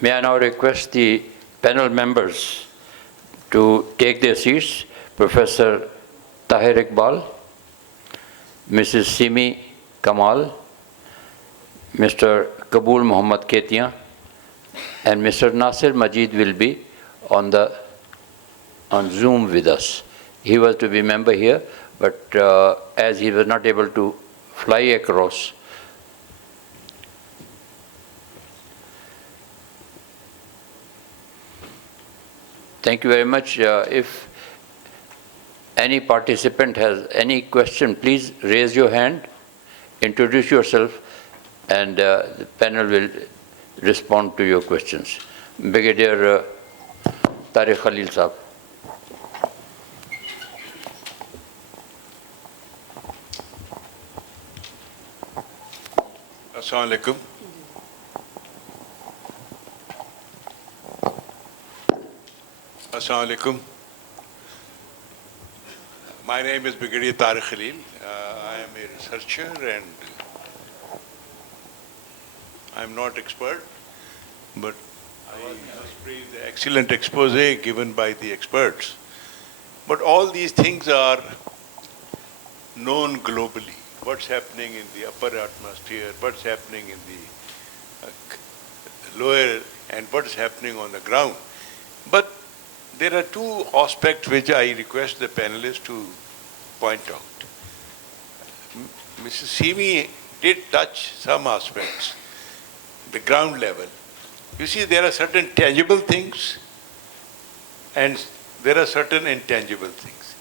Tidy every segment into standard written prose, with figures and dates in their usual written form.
May I now request the panel members to take their seats. Professor Tahir Iqbal, Mrs. Simi Kamal, Mr. Kabul Muhammad Ketia, and Mr. Nasir Majid will be on Zoom with us. He was to be member here, but as he was not able to fly across, thank you very much. If any participant has any question, please raise your hand, introduce yourself, and the panel will respond to your questions. Brigadier Tariq Khalil Saab. Assalamu alaikum. Assalamu alaikum. My name is Brigadier Tariq Khalil. I am a researcher and I am not expert, but I must praise the excellent expose given by the experts. But all these things are known globally. What's happening in the upper atmosphere, what's happening in the lower, and what's happening on the ground. But there are two aspects which I request the panelists to point out. Mrs. Simi did touch some aspects, the ground level. You see, there are certain tangible things and there are certain intangible things.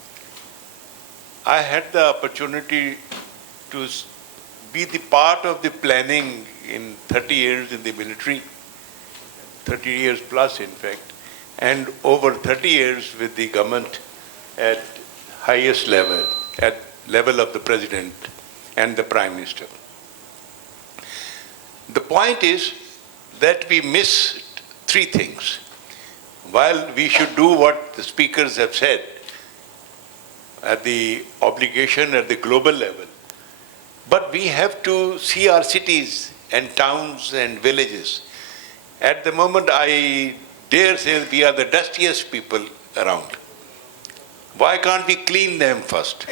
I had the opportunity to be the part of the planning in 30 years in the military, 30 years plus in fact, and over 30 years with the government at highest level, at level of the president and the prime minister. The point is that we miss three things. While we should do what the speakers have said at the obligation at the global level, but we have to see our cities and towns and villages. At the moment, I dare say we are the dustiest people around. Why can't we clean them first?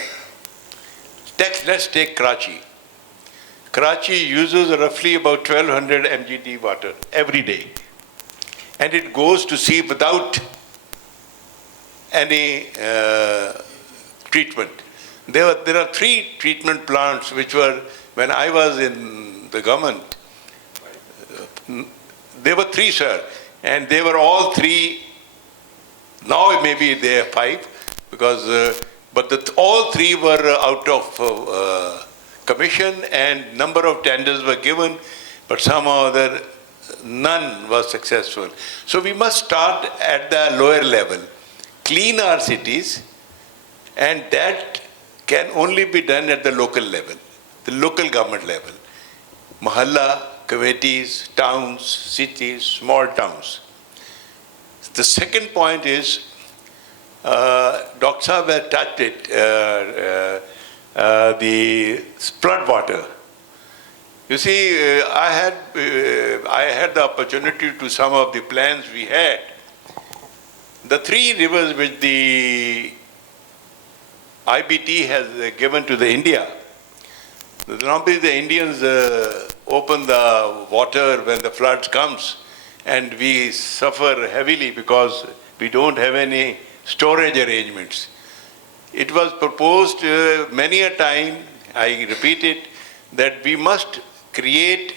Let's take Karachi. Karachi uses roughly about 1200 mgd water every day. And it goes to sea without any treatment. There are three treatment plants which were, when I was in the government, there were three, sir, and they were all three, now maybe they are five, because, but all three were out of commission and number of tenders were given, but somehow or other none was successful. So we must start at the lower level, clean our cities, and that can only be done at the local level, the local government level. Mahalla, committees, towns, cities, small towns. The second point is, Dr. Saab has touched it, the flood water. You see, I had the opportunity to some of the plans we had. The three rivers which the IBT has given to the India. Normally the Indians open the water when the floods comes and we suffer heavily because we don't have any storage arrangements. It was proposed many a time, I repeat it, that we must create,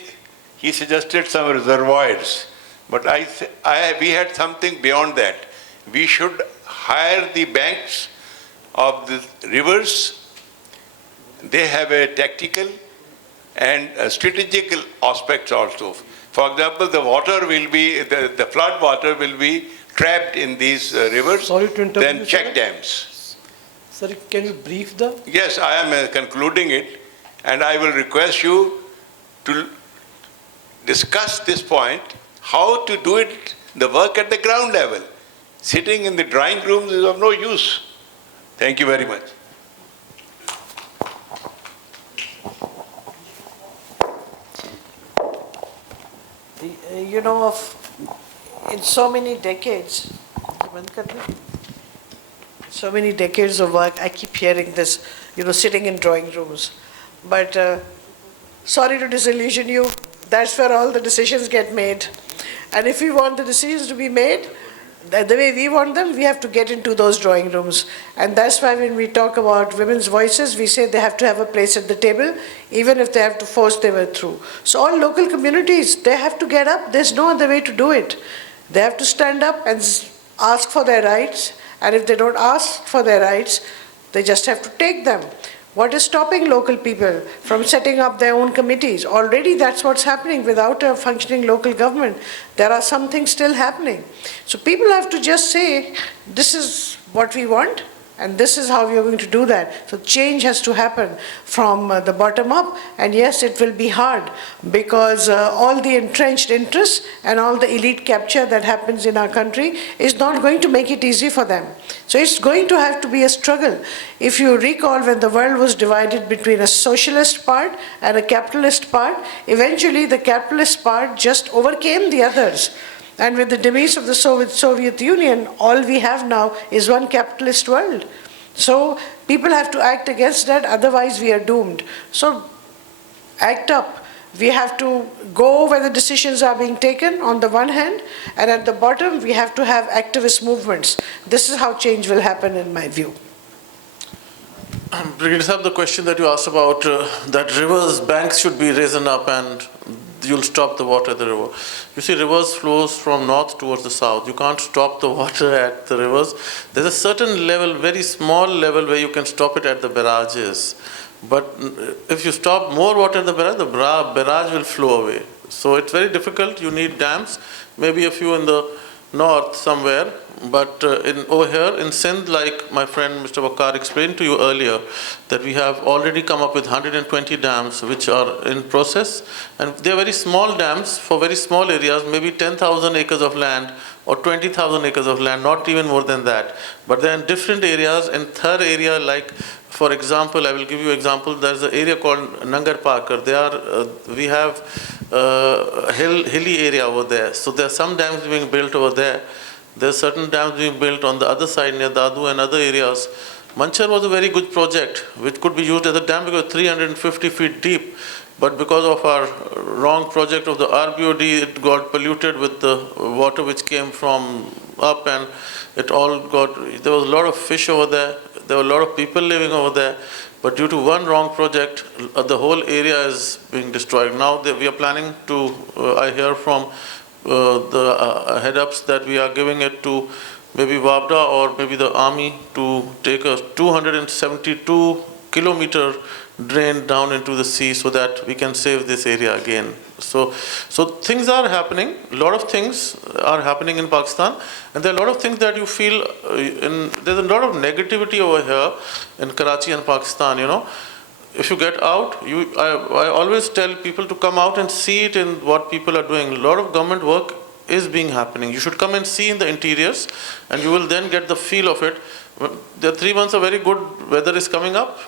he suggested some reservoirs, but we had something beyond that. We should hire the banks of the rivers. They have a tactical and a strategical aspects also. For example, the water will be, the flood water will be trapped in these rivers, Sorry to interrupt then you, check sir. dams. Sir, can you brief the? Yes, I am concluding it, and I will request you to discuss this point, how to do it, the work at the ground level. Sitting in the drawing rooms is of no use. Thank you very much. You know, of in so many decades, so many decades of work, I keep hearing this, sitting in drawing rooms. But sorry to disillusion you, that's where all the decisions get made. And if we want the decisions to be made the way we want them, we have to get into those drawing rooms. And that's why when we talk about women's voices, we say they have to have a place at the table, even if they have to force their way through. So all local communities, they have to get up. There's no other way to do it. They have to stand up and ask for their rights. And if they don't ask for their rights, they just have to take them. What is stopping local people from setting up their own committees? Already that's what's happening without a functioning local government. There are some things still happening. So people have to just say, this is what we want, and this is how we are going to do that. So change has to happen from the bottom up, and yes, it will be hard because all the entrenched interests and all the elite capture that happens in our country is not going to make it easy for them. So it's going to have to be a struggle. If you recall, when the world was divided between a socialist part and a capitalist part, eventually the capitalist part just overcame the others. And with the demise of the Soviet Union, all we have now is one capitalist world. So people have to act against that, otherwise we are doomed. So act up. We have to go where the decisions are being taken on the one hand, and at the bottom we have to have activist movements. This is how change will happen in my view. Brigadier Sahib, the question that you asked about that rivers, banks should be risen up and you'll stop the water at the river. You see, rivers flows from north towards the south. You can't stop the water at the rivers. There's a certain level, very small level, where you can stop it at the barrages. But if you stop more water at the barrage will flow away. So it's very difficult. You need dams, maybe a few in the north somewhere. But over here in Sindh, like my friend Mr. Bakar explained to you earlier, that we have already come up with 120 dams which are in process. And they are very small dams for very small areas, maybe 10,000 acres of land or 20,000 acres of land, not even more than that. But they're in different areas. In third area, like for example, I will give you an example. There's an area called Nangar Parker. We have hilly area over there. So there are some dams being built over there. There are certain dams being built on the other side near Dadu and other areas. Manchar was a very good project which could be used as a dam because 350 feet deep. But because of our wrong project of the RBOD, it got polluted with the water which came from up, and it all got, there was a lot of fish over there. There were a lot of people living over there. But due to one wrong project, the whole area is being destroyed. Now we are planning to, I hear from the head-ups that we are giving it to maybe WAPDA or maybe the army to take a 272 kilometer drain down into the sea so that we can save this area again. So things are happening. A lot of things are happening in Pakistan, and there are a lot of things that you feel there's a lot of negativity over here in Karachi and Pakistan, you know. If you get out, I always tell people to come out and see it in what people are doing. A lot of government work is being happening. You should come and see in the interiors, and you will then get the feel of it. The 3 months of very good weather is coming up.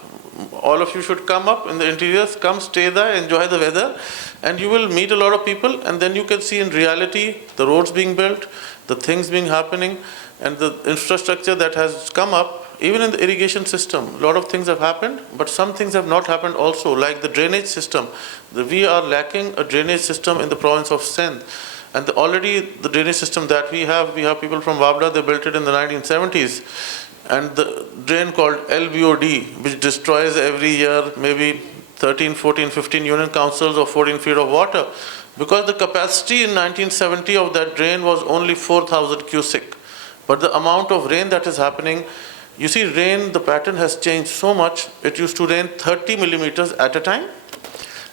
All of you should come up in the interiors, come stay there, enjoy the weather, and you will meet a lot of people, and then you can see in reality the roads being built, the things being happening, and the infrastructure that has come up. Even in the irrigation system, a lot of things have happened, but some things have not happened also, like the drainage system. We are lacking a drainage system in the province of Sindh. And already the drainage system that we have people from WAPDA, they built it in the 1970s. And the drain called LBOD, which destroys every year maybe 13, 14, 15 union councils or 14 feet of water. Because the capacity in 1970 of that drain was only 4,000 cubic. But the amount of rain that is happening, you see, rain, the pattern has changed so much. It used to rain 30 millimeters at a time,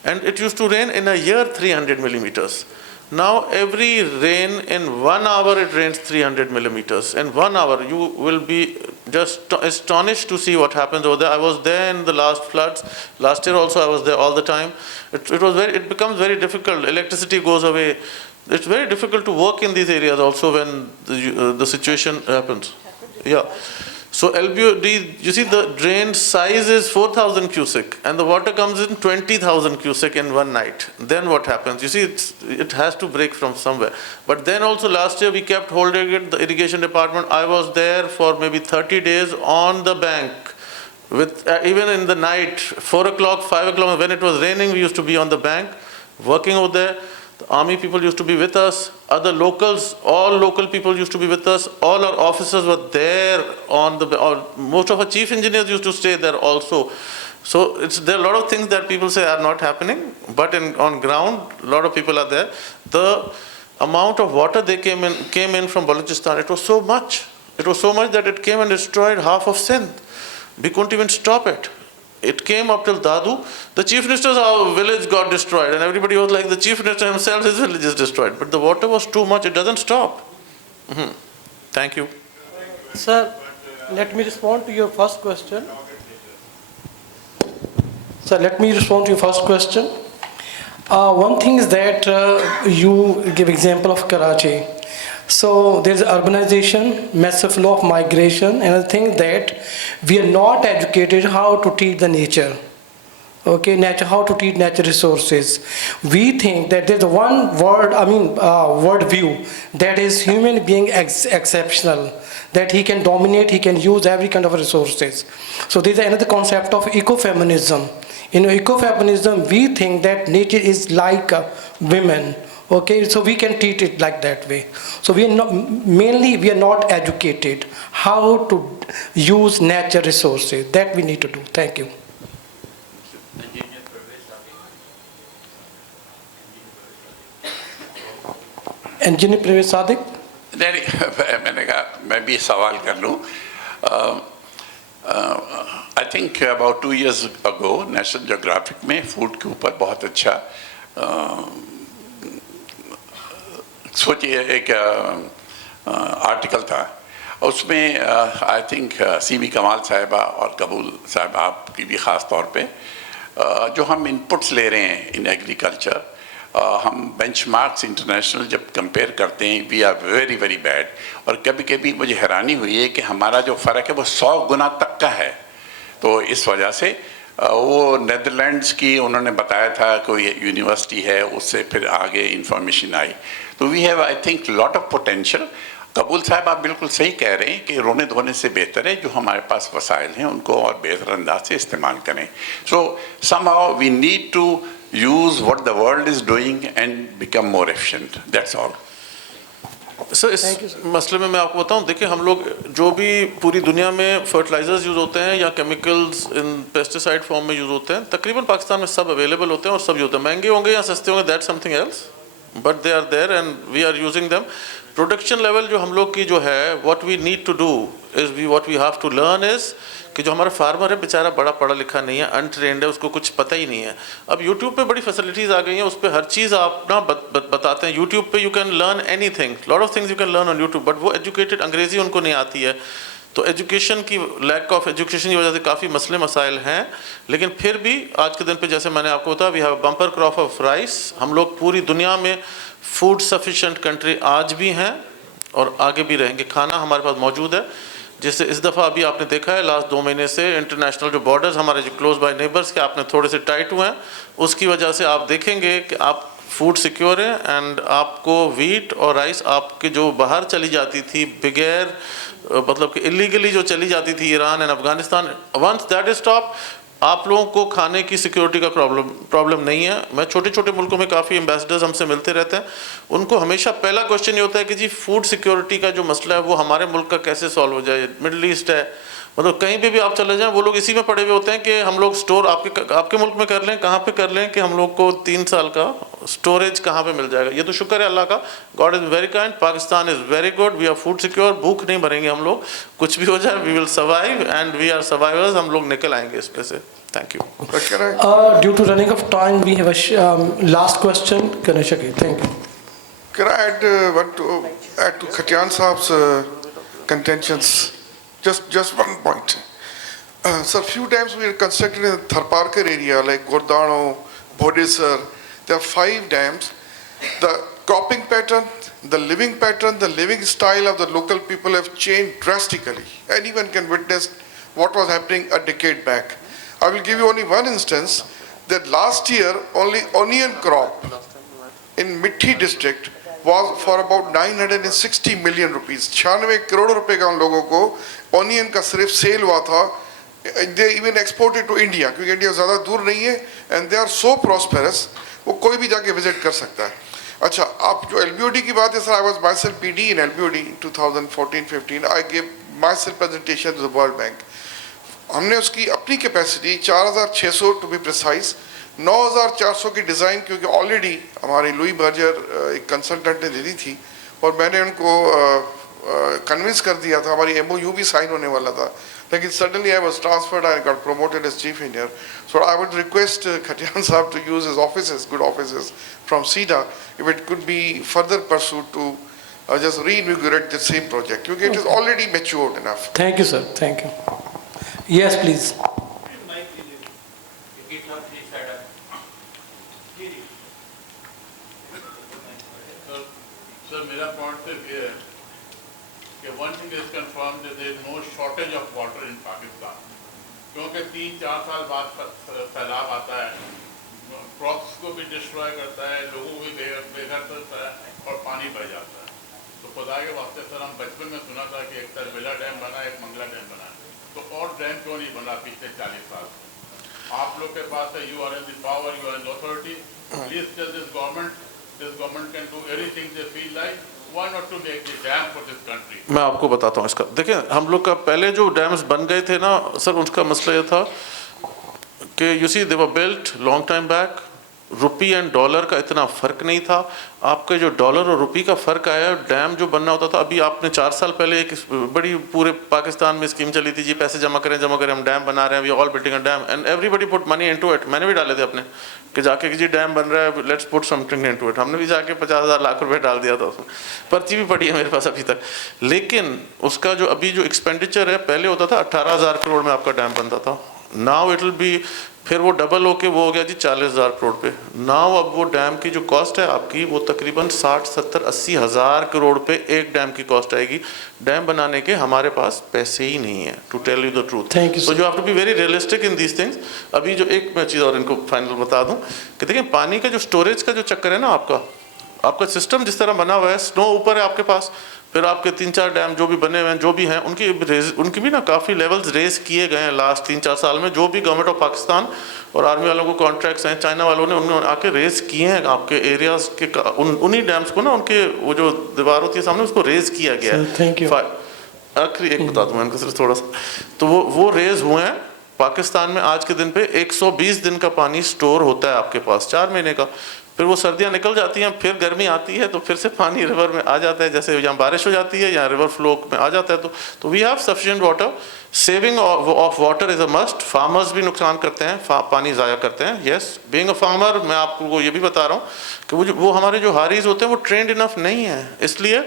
and it used to rain in a year 300 millimeters. Now every rain in 1 hour it rains 300 millimeters. In 1 hour you will be just astonished to see what happens over there. I was there in the last floods. Last year also I was there all the time. It becomes very difficult. Electricity goes away. It's very difficult to work in these areas also when the situation happens. Yeah. So LBOD, you see the drain size is 4,000 cusic and the water comes in 20,000 cusic in one night. Then what happens? You see, it has to break from somewhere. But then also last year we kept holding it, the irrigation department. I was there for maybe 30 days on the bank. With even in the night, 4 o'clock, 5 o'clock, when it was raining, we used to be on the bank, working over there. The army people used to be with us. Other locals, all local people used to be with us. All our officers were there on the, most of our chief engineers used to stay there also. So there are a lot of things that people say are not happening, but on ground, a lot of people are there. The amount of water they came in from Balochistan, it was so much. It was so much that it came and destroyed half of Sindh. We couldn't even stop it. It came up till Dadu. The chief minister's village got destroyed and everybody was like, the chief minister himself, his village is destroyed. But the water was too much, it doesn't stop. Thank you. Sir, let me respond to your first question. Sir, let me respond to your first question. One thing is that you give example of Karachi. So there's urbanization, massive flow of migration, and I think that we are not educated how to treat the nature. Okay, how to treat natural resources. We think that there's one word, word view, that is human being exceptional, that he can dominate, he can use every kind of resources. So there's another concept of ecofeminism. In ecofeminism, we think that nature is like women. Okay, so we can treat it like that way. So we are not educated how to use natural resources. That we need to do. Thank you. Engineer Pravesh Sadiq. नहीं मैंने कहा मैं भी सवाल कर लूँ. I think about 2 years ago, National Geographic में food के ऊपर बहुत अच्छा सोचिए एक आर्टिकल था. उसमें आई थिंक सीमी कमाल साहिबा और कबूल साहिबा आपकी भी ख़ास तौर पे जो हम इनपुट्स ले रहे हैं इन एग्रीकल्चर, हम बेंचमार्क्स इंटरनेशनल जब कंपेयर करते हैं we are very very bad. और कभी कभी मुझे हैरानी हुई है कि हमारा जो फ़र्क है वो 100 गुना तक का है. तो इस वजह से वो नेदरलैंड्स की उन्होंने बताया था कोई यूनिवर्सिटी है, उससे फिर आगे इंफॉर्मेशन आई. तो we have I think lot of potential. कबूल साहब आप बिल्कुल सही कह रहे हैं कि रोने धोने से बेहतर है जो हमारे पास वसाइल हैं उनको और बेहतर अंदाज से इस्तेमाल करें. So somehow we need to use what the world is doing and become more efficient. That's all. Sir इस मसले में मैं आपको बताऊं, देखिए हम लोग जो भी पूरी दुनिया में फर्टिलाइजर्स यूज़ होते हैं या केमिकल्स इन पेस्टिसाइड फॉर्म में यूज़ होते हैं, तकरीबन पाकिस्तान में सब अवेलेबल होते हैं और सब यूज़ होते हैं. महंगे होंगे या सस्ते होंगे that something else, but they are there and we are using them. Production level जो हम लोग की जो है, what we need to do is what we have to learn is कि जो हमारा फार्मर है बेचारा बड़ा पढ़ा लिखा नहीं है, अनट्रेंड है, उसको कुछ पता ही नहीं है. अब यूट्यूब पे बड़ी फैसिलिटीज़ आ गई हैं, उस पर हर चीज़ आप ना बताते हैं. यूट्यूब पे you can learn any thing, lot of things you can learn on YouTube, but वो एजुकेटेड अंग्रेज़ी उनको नहीं आती है. तो एजुकेशन की लैक ऑफ एजुकेशन की वजह से काफ़ी मसले मसाइल हैं. लेकिन फिर भी आज के दिन पे जैसे मैंने आपको बताया, we have bumper crop of rice. हम लोग पूरी दुनिया में फूड सफिशेंट कंट्री आज भी हैं और आगे भी रहेंगे. खाना हमारे पास मौजूद है. जैसे इस दफ़ा अभी आपने देखा है लास्ट 2 महीने से इंटरनेशनल जो बॉर्डर्स हमारे जो क्लोज बाय नेबर्स के आपने थोड़े से टाइट हुए हैं, उसकी वजह से आप देखेंगे कि आप फूड सिक्योर है एंड आपको वीट और राइस आपके जो बाहर चली जाती थी बगैर मतलब कि इलीगली जो चली जाती थी Iran and Afghanistan, once that is stop आप लोगों को खाने की सिक्योरिटी का प्रॉब्लम नहीं है. मैं छोटे छोटे मुल्कों में काफ़ी एम्बेसडर्स हमसे मिलते रहते हैं, उनको हमेशा पहला क्वेश्चन ये होता है कि जी फूड सिक्योरिटी का जो मसला है वो हमारे मुल्क का कैसे सॉल्व हो जाए. मिडल ईस्ट है, मतलब कहीं पे भी आप चले जाएं वो लोग इसी में पड़े हुए होते हैं कि हम लोग स्टोर आपके मुल्क में कर लें, कहाँ पे कर लें कि हम लोग को 3 साल का स्टोरेज कहाँ पे मिल जाएगा. ये तो शुक्र है अल्लाह का, God is very kind, Pakistan is very good, we are food secure. भूख नहीं मरेंगे हम लोग, कुछ भी हो जाए we will survive and we are survivors. हम लोग निकल आएंगे इस पे से. Thank you. Due to running of time, we have a last question. Kanashaki, thank you. Can I add to Khatyan Saab's contentions? Just one point. Sir, few times we are constructed in the Tharparkar area like Gordano, Bodhisar. There are 5 dams. The cropping pattern The living pattern, the living style of the local people have changed drastically. Anyone can witness what was happening a decade back. I will give you only one instance, that last year only onion crop in Mithi district was for about 960 million rupees. 96 crore रुपए का उन लोगों को onion का सिर्फ sale हुआ था. They even exported to India, क्योंकि India ज़्यादा दूर नहीं है, and they are so prosperous, वो कोई भी जाके visit कर सकता है. अच्छा, आप जो LBOD की बात है, sir, I was myself PD in LBOD in 2014-15. I gave myself presentation to the World Bank. हमने उसकी अपनी कैपेसिटी 4,600 टू बी प्रिसाइज, 9,400 की डिज़ाइन, क्योंकि ऑलरेडी हमारी लुई बर्जर एक कंसल्टेंट ने दे दी थी और मैंने उनको कन्विंस कर दिया था. हमारी MOU भी साइन होने वाला था, लेकिन suddenly I was transferred, I got promoted as chief engineer. So I would request Khatian साहब to use his offices, good offices from SIDA, if it could be further pursued to just reinvigorate the same project, क्योंकि it is already matured enough. Thank you, sir. Thank you. Yes, please. Sir, मेरा point सिर्फ ये है कि one thing is confirmed that there is no shortage of water in Pakistan, क्योंकि 3-4 साल बाद सैलाब आता है, crops को भी destroy करता है, लोगों को भी बेघर करता है और पानी बह जाता है. तो खुदा के वास्ते सर, हम बचपन में सुना था कि एक तरबेला डैम बना, एक मंगला डैम बना, तो और डैम क्यों नहीं बना पिछले 40 साल से? आप लोग के पास है, you are in the power, you are in the authority. Please tell this government can do everything they feel like. Why not to make the dam for this country? मैं आपको बताता हूँ इसका. देखिए, हम लोग का पहले जो डैम्स बन गए थे ना सर, उसका मसला ये था कि you see they were built long time back. Rupee and dollar का इतना फ़र्क नहीं था. आपके जो डॉलर और रुपी का फ़र्क आया, डैम जो बनना होता था, अभी आपने 4 साल पहले एक बड़ी पूरे पाकिस्तान में स्कीम चली थी, जी पैसे जमा करें, हम डैम बना रहे हैं, we all building a dam, and everybody put money into it. मैंने भी डाले थे अपने कि जाके कि जी डैम बन रहा है, let's put something into it. हमने भी जाके 50,000 लाख रुपए डाल दिया था उसमें. पर्ची भी पड़ी है मेरे पास अभी तक. लेकिन उसका जो अभी जो एक्सपेंडिचर है, पहले होता था 18,000 करोड़ में आपका डैम बनता था. नाउ इट विल बी, फिर वो डबल होके वो हो गया जी 40,000 करोड़ पे. नाउ अब वो डैम की जो कॉस्ट है आपकी, वो तकरीबन 60-70-80 हज़ार करोड़ पे एक डैम की कॉस्ट आएगी. डैम बनाने के हमारे पास पैसे ही नहीं है, to tell you the truth. So you have to be very realistic in these things. अभी जो एक मैं चीज़ और इनको फाइनल बता दूं कि देखिए, पानी का जो स्टोरेज का जो चक्कर है ना, आपका सिस्टम जिस तरह बना हुआ है, स्नो ऊपर है आपके पास, फिर आपके 3-4 डैम जो भी बने हुए हैं, जो भी हैं, उनकी भी ना काफ़ी लेवल्स रेस किए गए हैं लास्ट 3-4 साल में. जो भी गवर्नमेंट ऑफ पाकिस्तान और आर्मी वालों को कॉन्ट्रैक्ट्स हैं, चाइना वालों ने, उन्होंने आके रेस किए हैं आपके एरियाज़ के उन्हीं डैम्स को ना, उनके वो जो दीवार होती है सामने, उसको रेस किया गया है. Thank you. आखिरी एक बता दूँ मैं इनको सिर्फ थोड़ा सा, तो वो रेज हुए हैं. पाकिस्तान में आज के दिन पे 120 दिन का पानी स्टोर होता है आपके पास, 4 महीने का. फिर वो सर्दियाँ निकल जाती हैं, फिर गर्मी आती है, तो फिर से पानी रिवर में आ जाता है. जैसे यहाँ बारिश हो जाती है, यहाँ रिवर फ्लो में आ जाता है. तो we have sufficient water. Saving of water is a must. Farmers भी नुकसान करते हैं, पानी ज़ाया करते हैं. येस, बीइंग अ फार्मर, मैं आपको ये भी बता रहा हूँ कि वो हमारे जो हारीज होते हैं, वो ट्रेंड इनफ नहीं है. इसलिए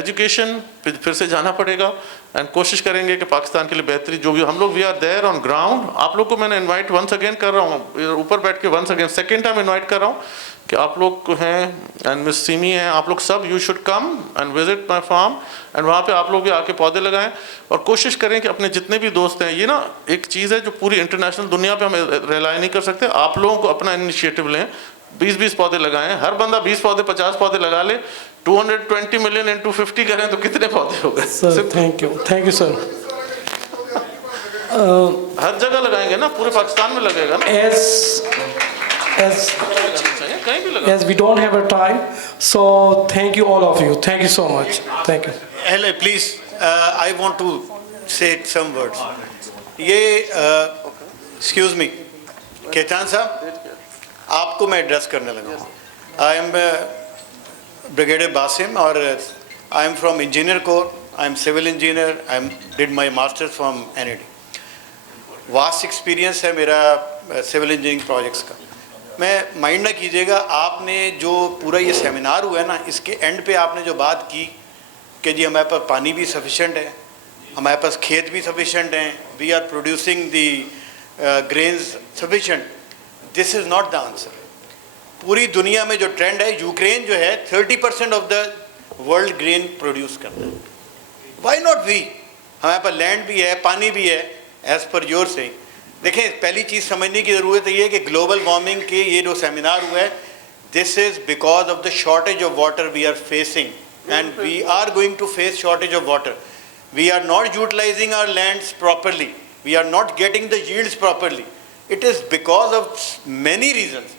एजुकेशन फिर से जाना पड़ेगा, एंड कोशिश करेंगे कि पाकिस्तान के लिए बेहतरी जो भी हम लोग, we are there on ground. आप लोग को मैंने इन्वाइट वंस अगेन कर रहा हूँ, ऊपर बैठ के once again second time invite कर रहा हूँ कि आप लोग हैं, एंड मिस सीमी हैं, आप लोग सब, you should come and visit my farm, and वहाँ पे आप लोग भी आके पौधे लगाएं. और कोशिश करें कि अपने जितने भी दोस्त हैं, ये ना एक चीज़ है जो पूरी इंटरनेशनल दुनिया पे हम रिलाई नहीं कर सकते. आप लोगों को अपना इनिशिएटिव लें, 20-20 पौधे लगाएं. हर बंदा 20 पौधे 50 पौधे लगा ले. 220 मिलियन इंटू 50 करें तो कितने पौधे हो गए? Sir thank you sir. हर जगह लगाएंगे ना, पूरे पाकिस्तान में लगेगा ना. As we don't have a time, so thank you all of you. Thank you so much. Thank you. Hello, please. I want to say some words. Excuse me, Ketan साहब, आपको मैं एड्रेस करने लगा हूँ. I am Brigadier Basim, और I am from Engineer Corps. I am civil engineer. I did my masters from NAD. Vast experience है मेरा civil engineering projects का. मैं माइंड ना कीजिएगा, आपने जो पूरा ये सेमिनार हुआ है ना, इसके एंड पे आपने जो बात की कि जी हमारे पास पानी भी सफिशेंट है, हमारे पास खेत भी सफिशेंट हैं, we are producing the grains sufficient. This is not the answer. पूरी दुनिया में जो ट्रेंड है, यूक्रेन जो है 30% of the world grain produce करता है। Why not we? हमारे पास लैंड भी है, पानी भी है, एज पर योर से। देखें, पहली चीज़ समझने की ज़रूरत ये है कि ग्लोबल वार्मिंग के ये जो सेमिनार हुआ है, this is because of the shortage of water we are facing, and we are going to face shortage of water. We are not utilizing our lands properly. We are not getting the yields properly. It is because of many reasons.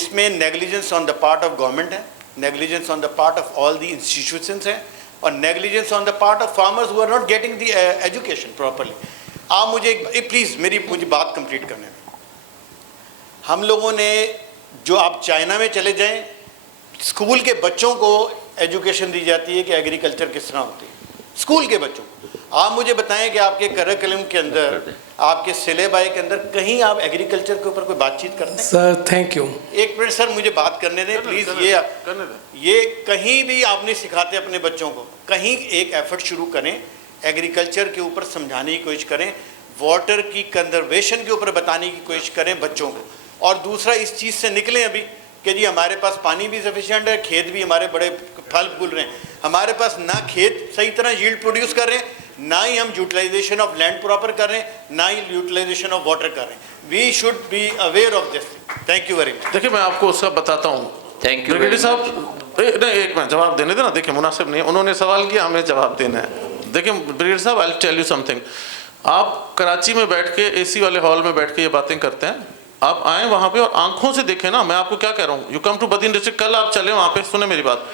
इसमें negligence on the part of government है, negligence on the part of all the institutions है, और negligence on the part of farmers who are not getting the education properly. आप मुझे please मुझे बात complete करने में। हम लोगों ने जो आप चाइना में चले जाएं, स्कूल के बच्चों को एजुकेशन दी जाती है कि एग्रीकल्चर किस तरह होती है, स्कूल के बच्चों को। आप मुझे बताएं कि आपके करिकुलम के अंदर, आपके सिलेबाई के अंदर कहीं आप एग्रीकल्चर के ऊपर कोई बातचीत करते हैं? Sir thank you. एक मिनट सर, मुझे बात करने दें प्लीज़। ये कहीं भी आप नहीं सिखाते अपने बच्चों को। कहीं एक एफर्ट शुरू करें, एग्रीकल्चर के ऊपर समझाने की कोशिश करें, वाटर की कंजर्वेशन के ऊपर बताने की कोशिश करें बच्चों को। और दूसरा, इस चीज़ से निकलें अभी कि जी हमारे पास पानी भी सफिशिएंट है, खेत भी हमारे बड़े फल फूल रहे हैं। हमारे पास ना खेत सही तरह यील्ड प्रोड्यूस कर रहे हैं, ना ही हम यूटिलाइजेशन ऑफ लैंड प्रॉपर कर रहे हैं, ना ही यूटिलाइजेशन ऑफ वाटर कर रहे हैं। We should be aware of this. Thank you very much. देखिए, मैं आपको उसका बताता हूँ। थैंक यू ब्रिगेडियर साहब, नहीं एक मिनट जवाब देने देना। देखिए, मुनासिब नहीं है, उन्होंने सवाल किया, हमें जवाब देना है। देखिए ब्रिगेडियर साहब, I will tell you something. आप कराची में बैठ के एसी वाले हॉल में बैठ के ये बातें करते हैं, आप आए वहाँ पे और आंखों से देखें ना। मैं आपको क्या कह रहा हूँ, you come to Badin district, कल आप चले वहाँ पे, सुने मेरी बात,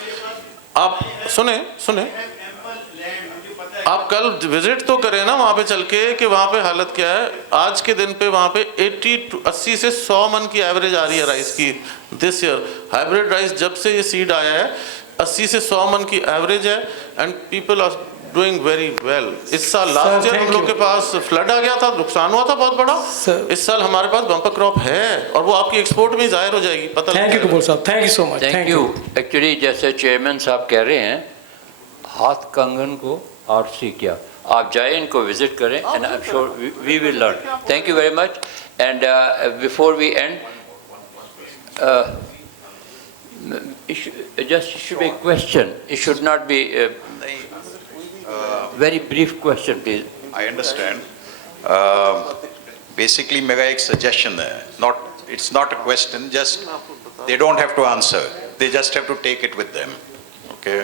आप सुने आप कल विजिट तो करें ना वहाँ पे चल के कि वहाँ पे हालत क्या है। आज के दिन पे वहाँ पे 80 से 100 मन की एवरेज आ रही है राइस की दिस ईयर। हाइब्रिड राइस जब से ये सीड आया है 80 से 100 मन की एवरेज है, and people are doing very well. इस साल लास्ट ईयर हम लोग के पास फ्लड आ गया था, नुकसान हुआ था बहुत बड़ा। इस साल हमारे पास बम्पर क्रॉप है और वो आपकी एक्सपोर्ट में जाहिर हो जाएगी। पता थैंक यू कपूर साहब, thank you so much. Thank you. Actually जैसे चेयरमैन साहब कह रहे हैं, हाथ कंगन को आरसी क्या, आप जाए इनको विजिट करें, and I am sure we will learn. Thank you very much. And before we end, just should be a question. It should not be very brief question, please. I understand. Basically, मेरा एक suggestion है. It's not a question. Just they don't have to answer. They just have to take it with them. Okay.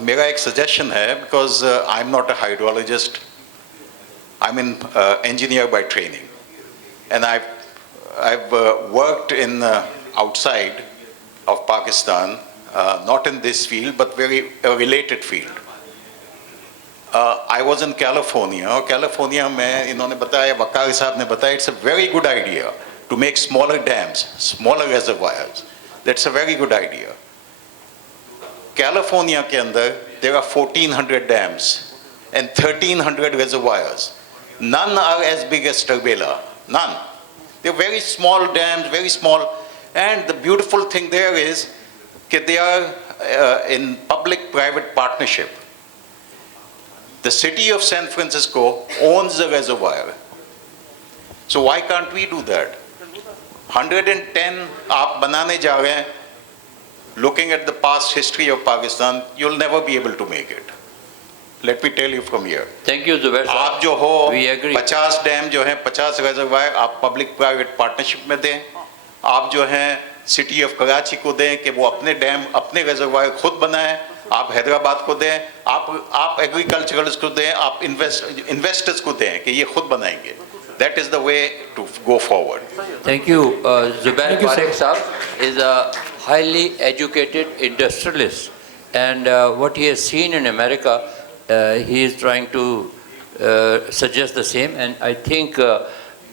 मेरा एक suggestion है, because I'm not a hydrologist. I'm an engineer by training, and I've worked in outside of Pakistan, not in this field, but very related field. I was in California. California में इन्होंने बताया, वकार साहब ने बताया, it's a very good idea to make smaller dams, smaller reservoirs. That's a very good idea. California के अंदर there are 1400 dams and 1300 reservoirs. None are as big as Turbela. None. They're very small dams, very small. And the beautiful thing there is that they are in public-private partnership. The city of San Francisco owns the reservoir. So why can't we do that? 110 आप बनाने जा रहे हैं. Looking at the past history of Pakistan, you'll never be able to make it. Let me tell you from here. Thank you, Zubair sir. आप जो हो, We agree. 50 dam जो हैं, 50 reservoir आप public-private partnership में दें. आप जो हैं सिटी ऑफ कराची को दें कि वो अपने डैम, अपने रिजर्वायर खुद बनाएं. आप हैदराबाद को दें, आप एग्रीकल्चरलिस्ट को दें, आप इन्वेस्टर्स को दें कि ये खुद बनाएंगे. That is the way to go forward. Thank you. Zubair Parekh Saab is a highly educated industrialist, and what he has seen in America, he is trying to suggest the same, and I think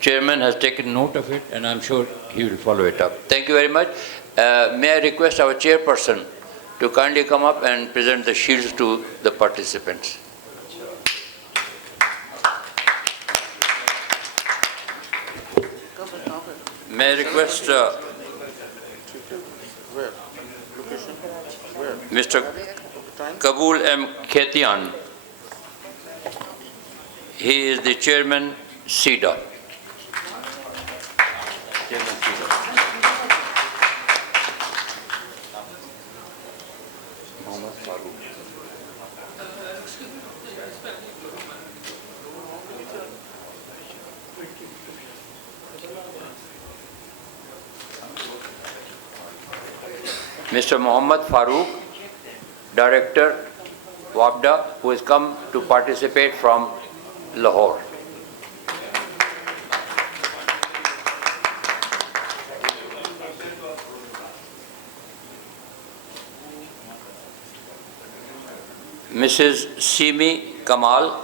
Chairman has taken note of it, and I'm sure he will follow it up. Thank you very much. May I request our chairperson to kindly come up and present the shields to the participants. May I request Mr. Kabul M. Khetian. He is the chairman, CEDA. Mr. Mohammad Farooq, Director, WAPDA, who has come to participate from Lahore. Mrs. Simi Kamal,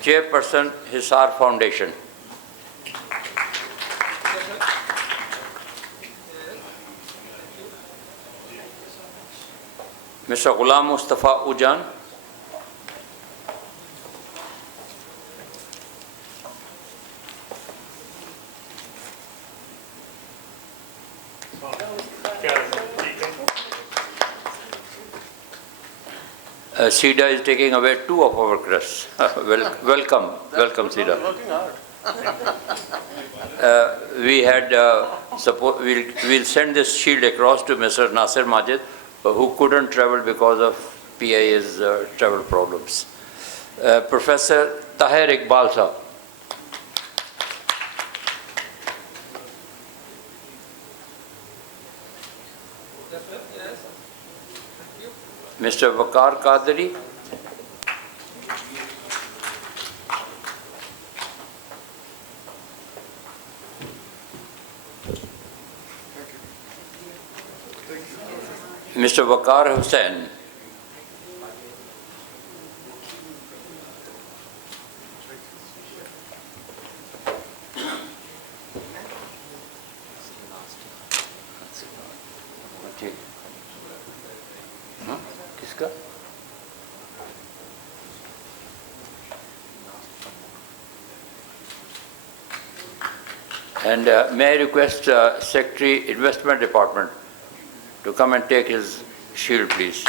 Chairperson, Hisar Foundation. Mr. Ghulam Mustafa Ujan, SIDA is taking away 2 of our crests. Welcome, Sida. We had, we'll send this shield across to Mr. Nasir Majid, who couldn't travel because of PIA's travel problems. Professor Tahir Iqbal Sahab. Mr. Waqar Qadri. Mr. Waqar Hussain. किसका? And may I request Secretary Investment Department to come and take his shield, please.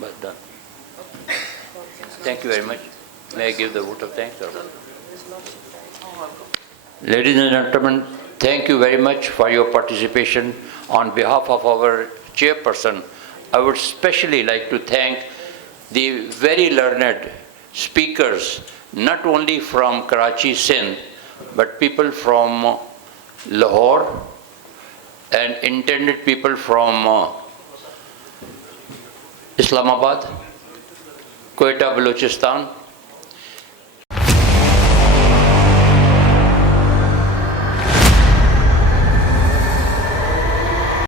But done. Thank you very much. May I give the vote of thanks? Ladies and gentlemen, thank you very much for your participation. On behalf of our chairperson, I would especially like to thank the very learned speakers, not only from Karachi, Sindh, but people from Lahore and intended people from Islamabad, Quetta, Balochistan,